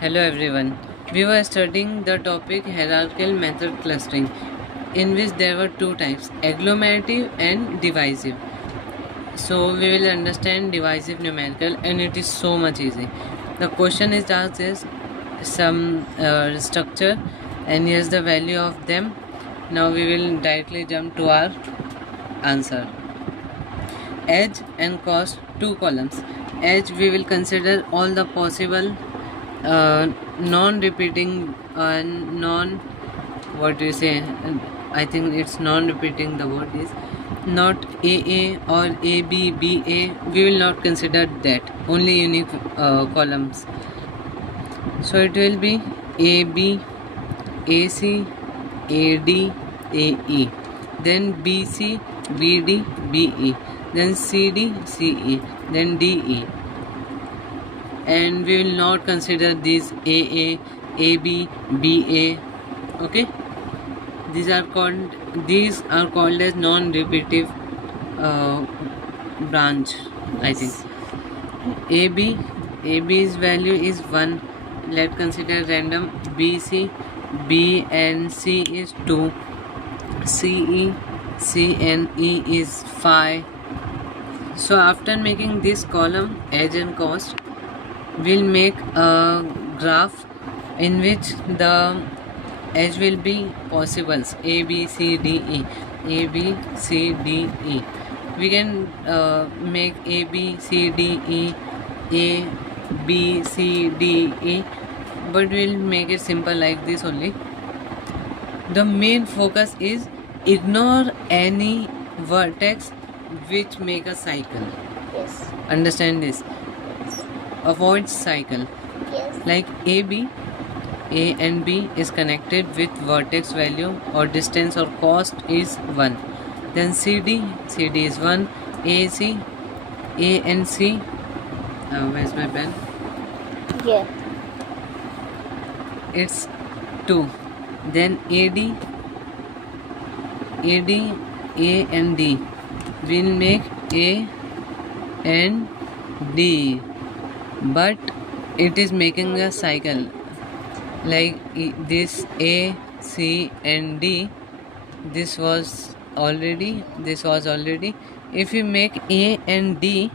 Hello everyone. We were studying the topic hierarchical method clustering, in which there were two types, agglomerative and divisive. So we will understand divisive numerical, and it is so much easy. The question is asked is some structure, and here's the value of them. Now we will directly jump to our answer. Edge and cost, two columns. Edge, we will consider all the possible non-repeating what do you say, I think it's non-repeating, the word is not AA or AB, BA, we will not consider that, only unique columns. So it will be AB, AC, AD, AE, then BC, BD, BE, then CD, CE, then DE. And we will not consider these AA, AB, BA. Okay, these are called as non-repetitive branch. I think AB's value is 1. Let's consider random. BC, B and C is 2. CE, C and E is 5. So after making this column edge and cost, we'll make a graph in which the edge will be possibles A, B, C, D, E. A, B, C, D, E. We can make A, B, C, D, E, A, B, C, D, E, but we'll make it simple like this only. The main focus is ignore any vertex which make a cycle. Yes. Understand this? Avoid cycle. Yes. Like AB, A and B is connected with vertex value or distance or cost is 1. Then CD is 1. AC, A and C, where's my pen? Yeah. It's 2. Then AD, A and D will make A and D, but it is making a cycle. Like this A, C and D, this was already. If you make A and D,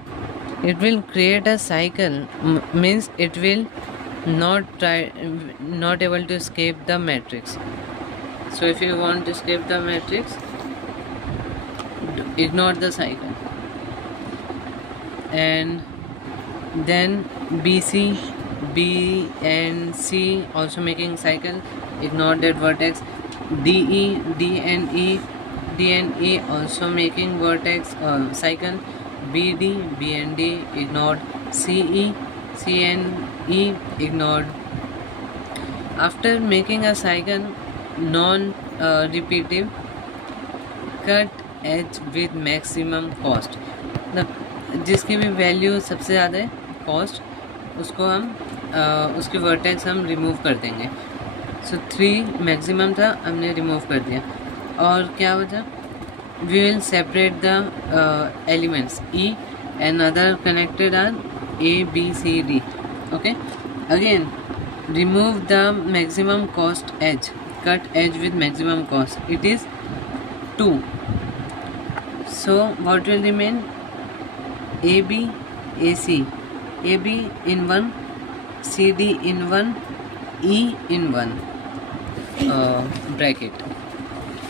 it will create a cycle, means it will not able to escape the matrix. So if you want to escape the matrix, ignore the cycle. And then BC, B and C also making cycle, ignore that vertex. DE, D and E also making vertex cycle. BD, B and D ignored. CE, C and E ignored. After making a cycle non-repetitive, cut edge with maximum cost. जिसकी भी value सबसे ज़्यादा है cost, उसको हम उसके vertex हम remove कर देंगे. सो 3 मैक्सिमम था, हमने रिमूव कर दिया. और क्या बचा? We will separate the elements E and other connected are A, B, C, D. Okay, again remove the maximum cost edge, cut edge with maximum cost, it is 2. So what will remain? AB, AC, AB in 1, CD in 1, E in 1 bracket.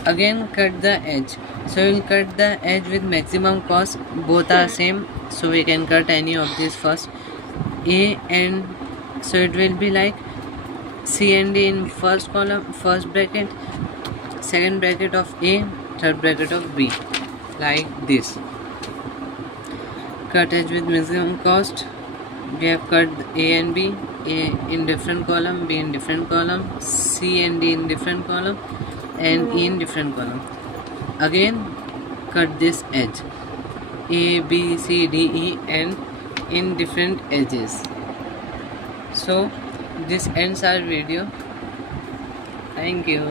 Again cut the edge. So we'll cut the edge with maximum cost. Both are same, so we can cut any of these first. A and so it will be like C and D in first column, first bracket, second bracket of A, third bracket of B, like this. Cut edge with maximum cost. We have cut A and B, A in different column, B in different column, C and D in different column, and E in different column. Again cut this edge A, B, C, D, E and in different edges. So this ends our video. Thank you.